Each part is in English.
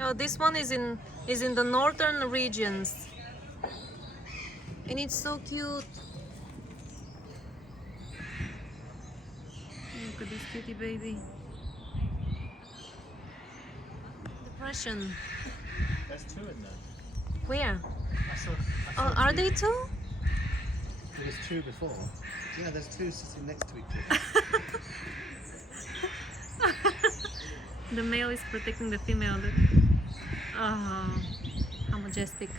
Oh, this one is in the northern regions, and it's so cute. Look at this kitty baby. Depression. There's two in there. Where? I saw Oh, are they two? There was two before. Yeah, there's two sitting next to each other. The male is protecting the female. Look. Oh, how majestic.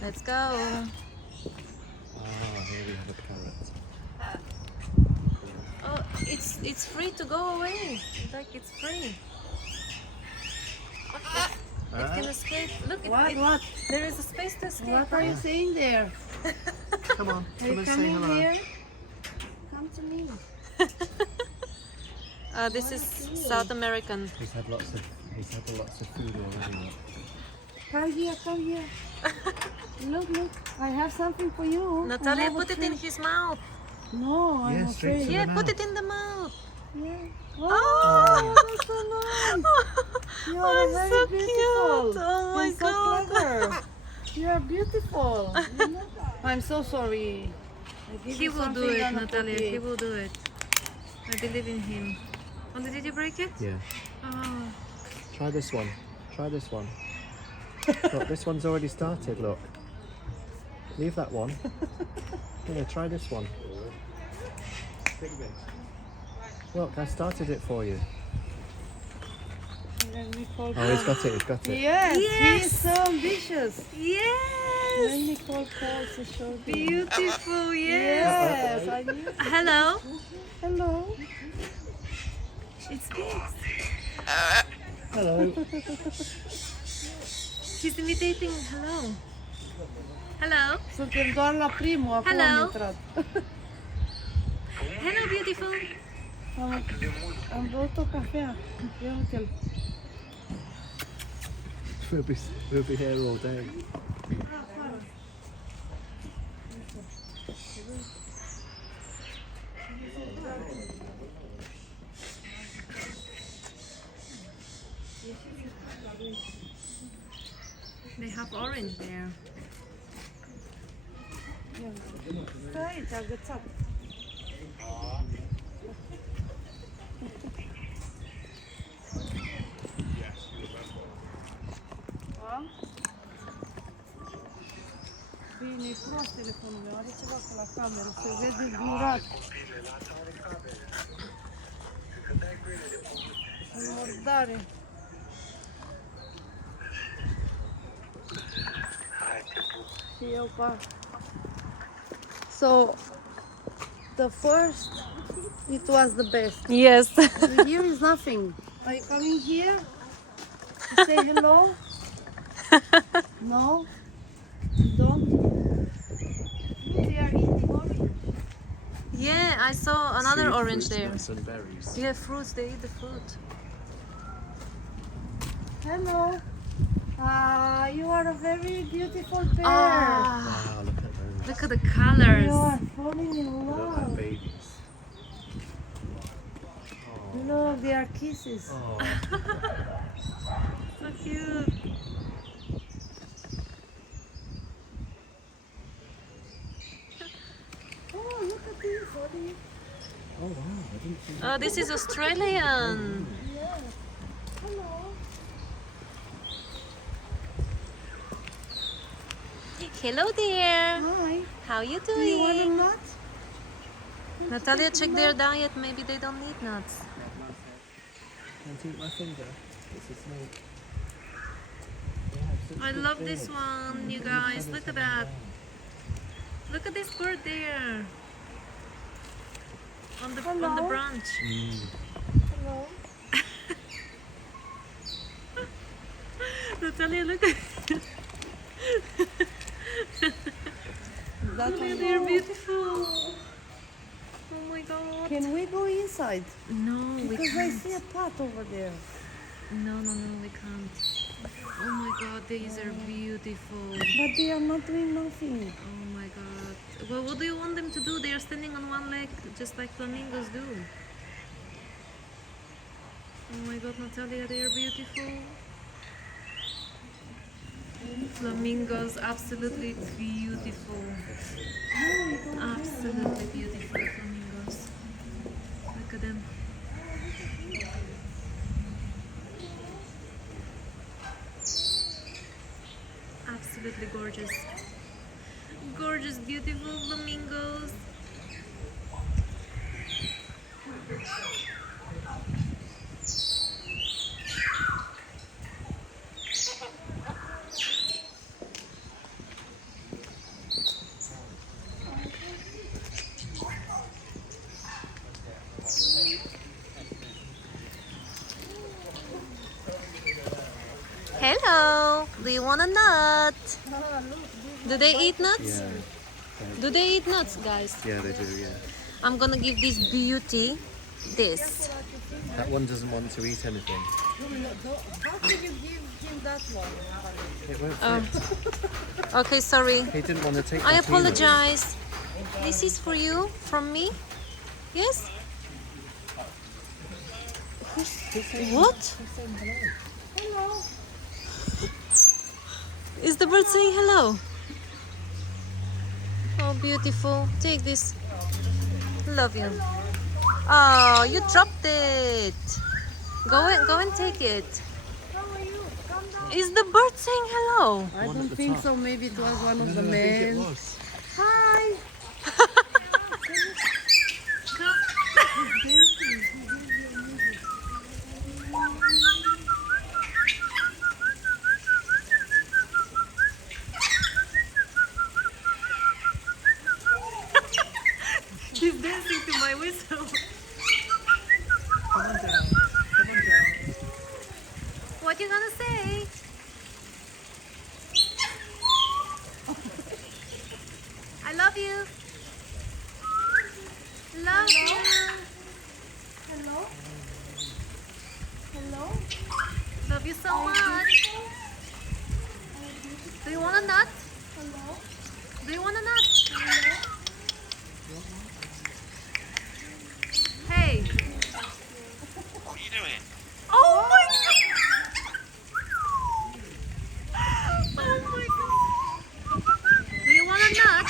Let's go. Ah, here we have a parrot. Oh, it's free to go away. Like it's free. It can escape. Look, What? there is a space to escape. What are you saying there? Come on, Are you come and say coming hello. here? Come to me. This is South American. He's had lots of food already. Come here. Look. I have something for you. Natalia, I have a put it in treat. his mouth. No, I'm Yeah, straight afraid. to Yeah, the put mouth. it in the mouth. Yeah. Oh, That's so nice. You are I'm very so beautiful. cute. Oh my and so God. clever. You are beautiful. You know that. I'm so sorry. I give He you will do something it, Natalia. He inappropriate. will do it. I believe in him. Oh, did you break it? Yeah. Oh. Try this one. Try this one. Look, this one's already started, look. Leave that one. Yeah, try this one. Look, I started it for you. Let me call Oh, he's got it. Yes, Yes. he is so ambitious. Let Yes! me call Paul to show you. Beautiful, yes! Yes, I knew. Hello? Hello. It's big. Hello. He's imitating. Hello. Hello. Suntem doar la primul, acum Hello. am intrat. Hello, beautiful. Am băut o cafea. Ia uite-l. We'll be here all day. They have orange there. Stai aici, agățat. Da? Bine, e prost telefonul meu, are ceva pe la cameră, se vede zburat. În mordare. Și eu pa. So, the first, it was the best. Yes. Here is nothing. Are you coming here to say hello? No? Don't? They are eating orange. Yeah, I saw another Seed orange fruits, there. nuts and berries. Yeah, fruits. They eat the fruit. Hello. You are a very beautiful bear. Ah, Wow, look at those. look at the You colors. are falling in They look like love. babies. Look, they are kisses. Oh, So cute. Oh, look at this. Ollie. oh wow, I didn't see Oh, this is Australian. Yeah. Hello. Hello there. Hi. How you Do you want a doing? nut? Natalia, check their diet. Maybe they don't need nuts. Can't eat my finger. It's a snake. I love this one, you guys. Look at that. Look at this bird there. On the Hello. branch. Hello. Natalia, look. That one. They're beautiful. Oh my god. Can we go inside? No, we Because I can't. see a pot over there. No, we can't. Oh my god, these are beautiful. But they are not doing nothing. Oh my god. Well, what do you want them to do? They are standing on one leg, just like flamingos do. Oh my god, Natalia, they are beautiful. Flamingos, absolutely beautiful. Absolutely beautiful flamingos. Look at them. Absolutely gorgeous. Gorgeous, beautiful flamingos. Hello, do you want a nut? Do they eat nuts? Yeah. Do they eat nuts, guys? Yeah, they do, yeah. I'm gonna give this beauty this. That one doesn't want to eat anything. How can you give him that one? It won't Oh. fit. Okay, sorry. He didn't want to take I the peanuts. apologize. This is for you, from me. Yes? What? Hello. Is the bird saying hello? Oh, beautiful. Take this. Love you. Oh, you dropped it. Go and take it. How are you? Come down. Is the bird saying hello? I One don't at the think top. so. Maybe it was one of the I think it men. was. Hi. He's dancing to my whistle. Come on down. Come on down. What you gonna say? I love you. Love you. Hello. Hello. Love you so much. Do you want a nut? Hello. Do you want a nut? Hello. Hey. What are you doing? Oh my god. Oh my god. Do you want a nut?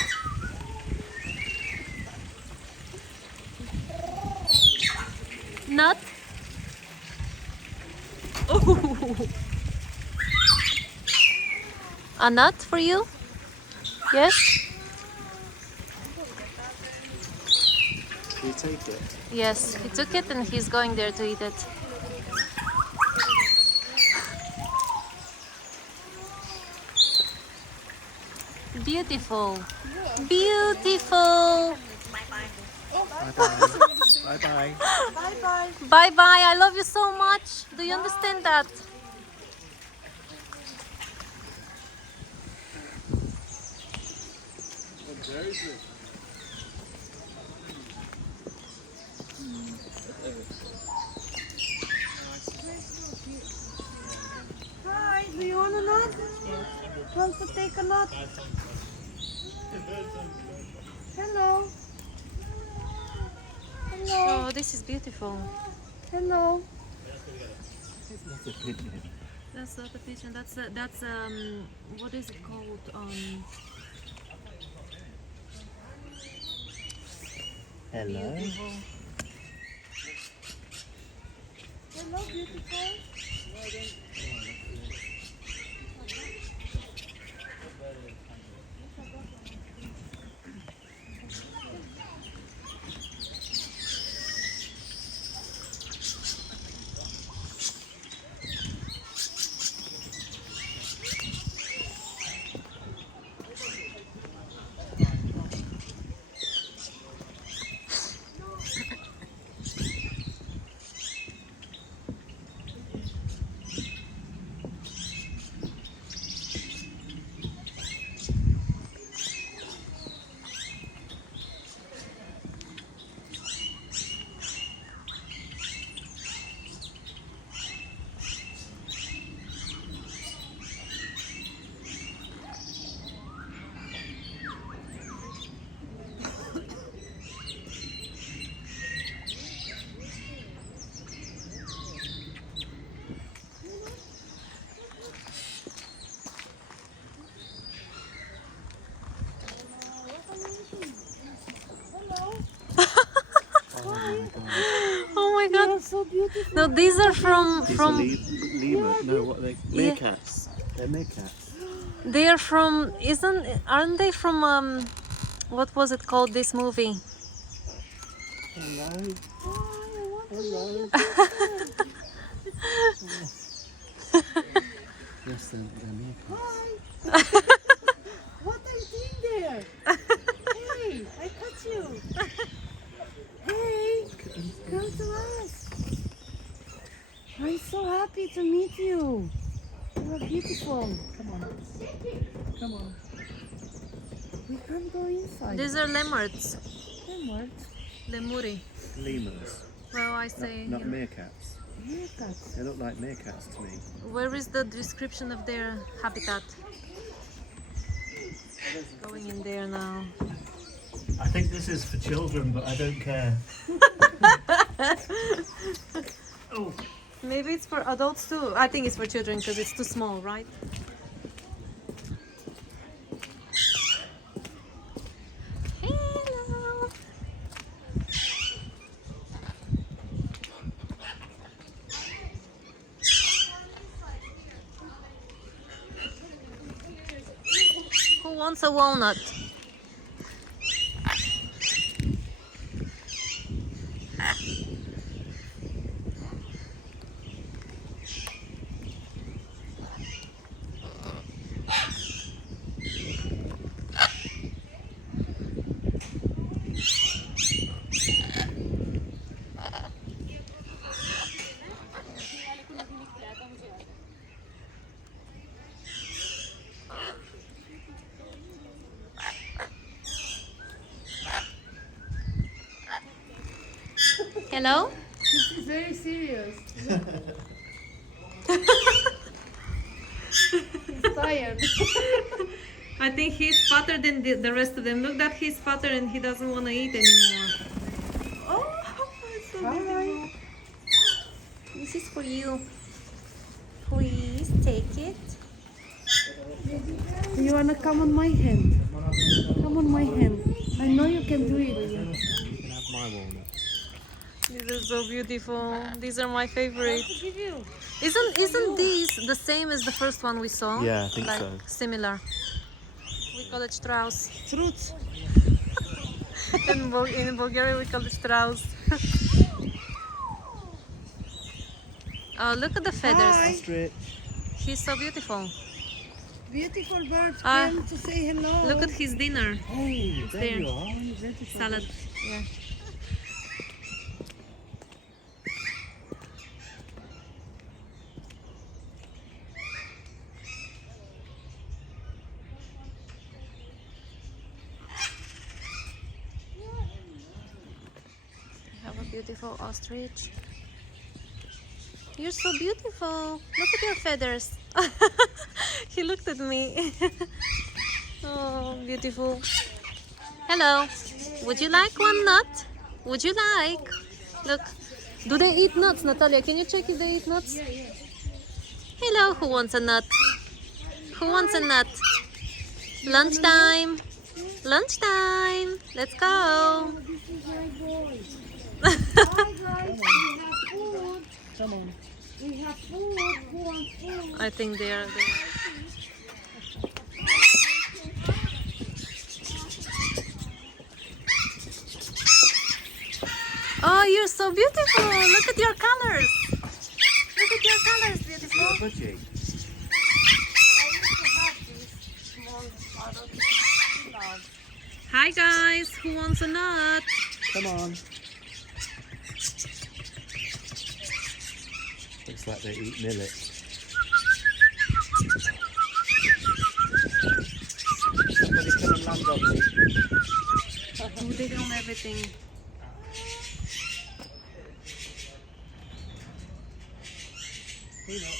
Nut? Oh. A nut for you? Yes? Can you take it? Yes, he took it and he's going there to eat it. Beautiful. Beautiful. Bye-bye. Bye-bye. Bye bye. Bye bye. I love you so much. Do you understand that? Hi. Do you want a nut? Want to take a nut? Hello. Hello. Oh, this is beautiful. Hello. It's not a pigeon. That's not a pigeon. That's what is it called? Hello. Beautiful. Hello, beautiful. beautiful. No, these are from These from. are lemur. No, what are they? Yeah. Meerkats. They're meerkats. They are from. Aren't they from what was it called? This movie. Hello. Oh, I want to Hello. look at them. Yes, they're meerkats. Hi. What are you doing there? Hey, I caught you. Hey, come to us. I'm so happy to meet you. You are beautiful. Come on. Come on. We can't go inside. These are lemurs. Lemurs. Lemuri. Lemurs. Well, I say. Not meerkats. Meerkats. They look like meerkats to me. Where is the description of their habitat? Going in there now. I think this is for children, but I don't care. Oh. Maybe it's for adults too. I think it's for children because it's too small, right? Hello. Who wants a walnut? Hello? This is very serious. He's tired. I think he's fatter than the rest of them. Look that he's fatter and he doesn't want to eat anymore. Oh, it's so Hi. beautiful. This is for you. Please take it. You wanna come on my hand? Come on my hand. I know you can do it. You can have my walnut. These are so beautiful. These are my favorite. To give you. Isn't these the same as the first one we saw? Yeah, I think like, so. Similar. We call it Strauss. Truth. In Bulgaria we call it Strauss. Oh, look at the feathers. Hi. Ostrich. He's so beautiful. Beautiful birds Ah. came to say hello. Look at his dinner. Hey, there there. you are. Beautiful. Salad. Yeah. Have a beautiful ostrich. You're so beautiful. Look at your feathers. He looked at me. Oh, beautiful. Hello. Would you like one nut? Would you like? Look. Do they eat nuts, Natalia? Can you check if they eat nuts? Hello. Who wants a nut? Who wants a nut? Lunchtime. Lunchtime. Let's go. This is my boy. Hi guys, we have food. Come on. We have food. Who wants food? I think they are there. Oh, you're so beautiful. Look at your colors. Look at your colors, beautiful. Budgie. Hi guys, who wants a nut? Come on. Looks like they eat millet. Somebody come and land on me. Oh, they film everything. Peanut.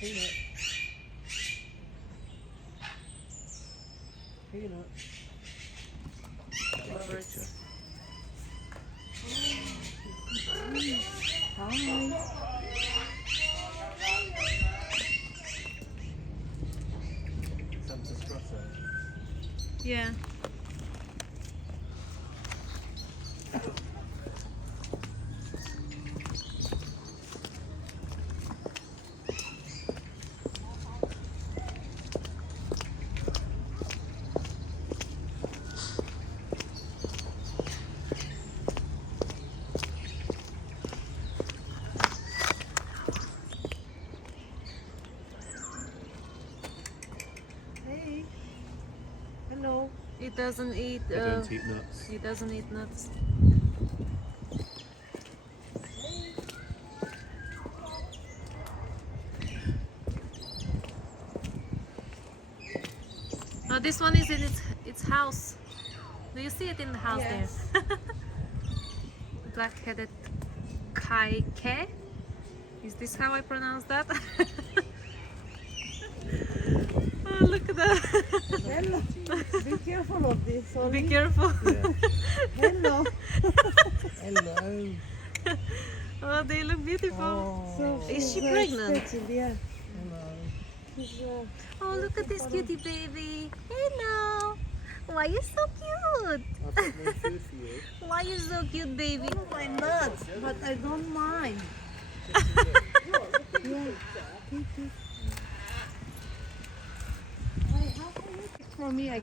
Peanut. Peanut. Birds. Hi. Santa Strata. Yeah. He doesn't eat. They don't eat nuts. He doesn't eat nuts. Oh, this one is in its house. Do you see it in the house there? Black-headed kaike. Is this how I pronounce that? Oh, look at that. Hello. Be careful of this. Sorry. Be careful. Yeah. Hello. Hello. Oh, they look beautiful. So Is she she's pregnant? expected, yeah. She's, Oh, look at this cutie baby. Hello. Why you so cute? I've got more food for you. Why you so cute, baby? my nuts, but I don't mind. Yeah. For me, I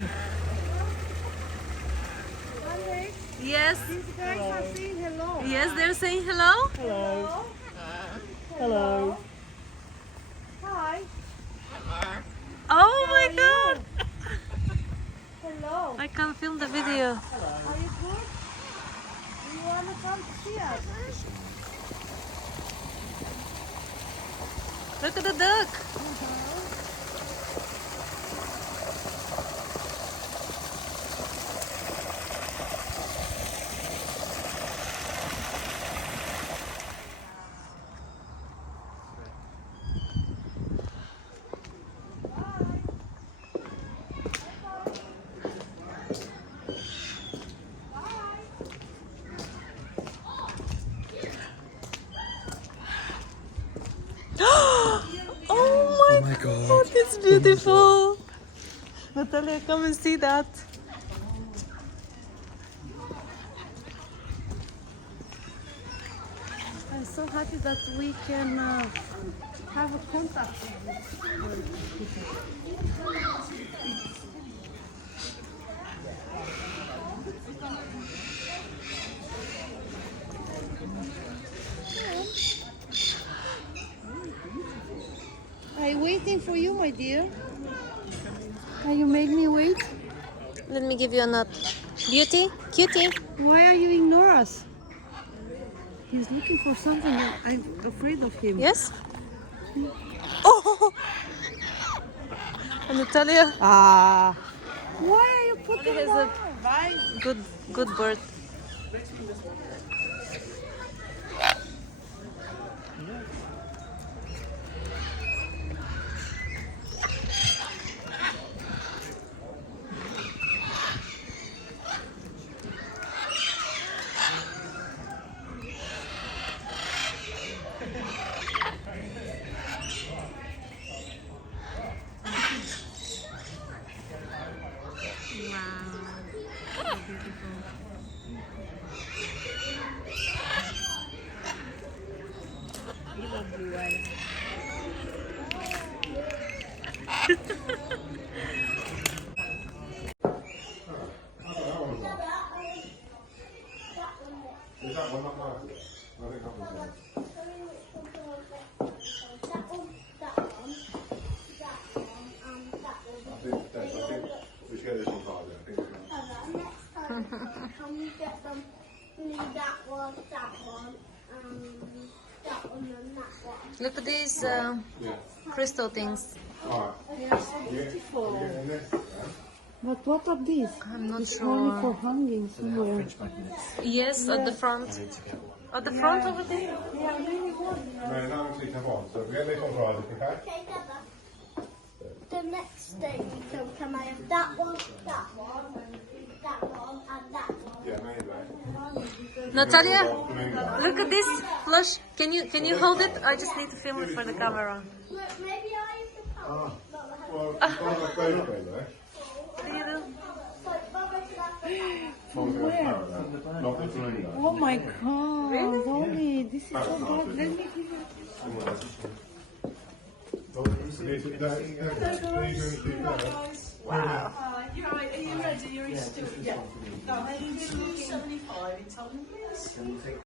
Alex, Yes. these guys are saying hello. Yes, they're saying hello. Hello. Hello. Hi. Oh my god. Hello. I can't film the video. Are you good? Do you want to come to see us? Look at the duck. Oh my god, it's beautiful. Natalia, come and see that. I'm so happy that we can have a contact with these people. I'm waiting for you, my dear. Can you make me wait? Let me give you a nut. Beauty, cutie. Why are you ignore us? He's looking for something. I'm afraid of him. Yes. Oh, Natalia. Ah. Why are you putting He has down? a good bird. Can we get them that one, and that one, and that one? Look at these crystal things. Beautiful. But what are these? I'm not It's only for sure. hanging somewhere. Yes, at the front. At the front over there. Okay, Dada. The next day we can I have that one, that one, that one, and that one? Natalia, look at this flush. Can you hold it? I just need to film it for the camera. Look, maybe I have the power. What do you do? Oh my god. Really? This is so good. Let me give you. Wow. You're right. Are you ready? You're still. Yeah. No, 75 in total.